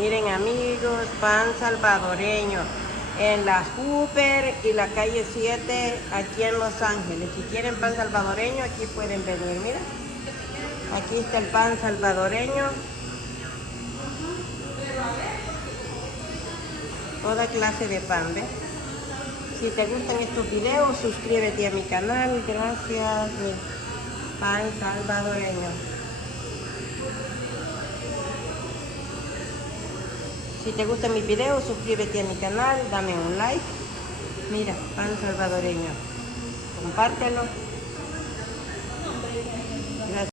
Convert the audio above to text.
Miren amigos, pan salvadoreño en la Hooper y la calle 7 aquí en Los Ángeles. Si quieren pan salvadoreño, aquí pueden venir. Mira, aquí está el pan salvadoreño. Toda clase de pan, ¿ves? Si te gustan estos videos, suscríbete a mi canal. Gracias. Pan salvadoreño. Si te gustan mis videos, suscríbete a mi canal, dame un like. Mira, pan salvadoreño. Compártelo.